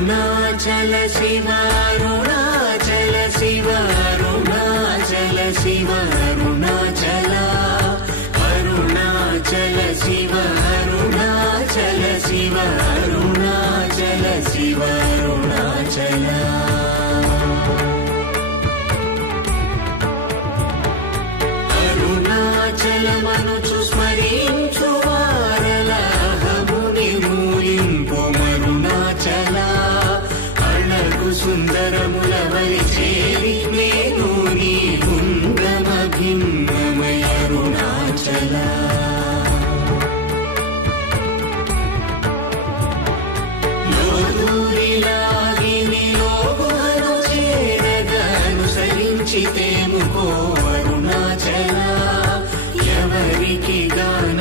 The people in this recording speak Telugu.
అరుణాచల శివ అరుణాచల శివ అరుణాచల శివ అరుణాచల అరుణాచల శివ అరుణాచల శివ అరుణాచల శివ అరుణాచల అరుణాచలమనుచు స్మరించు వారల అహముని మూలింపు మరుణాచల అళగు సుందరముల వలి చేరి నేను నీ గుండ్రమ భిన్నమయ అరుణాచల లోదూరిలాగిని లోగుహను చేరగా అనుసరించితేముకో అరుణాచల ఎవరికి గాని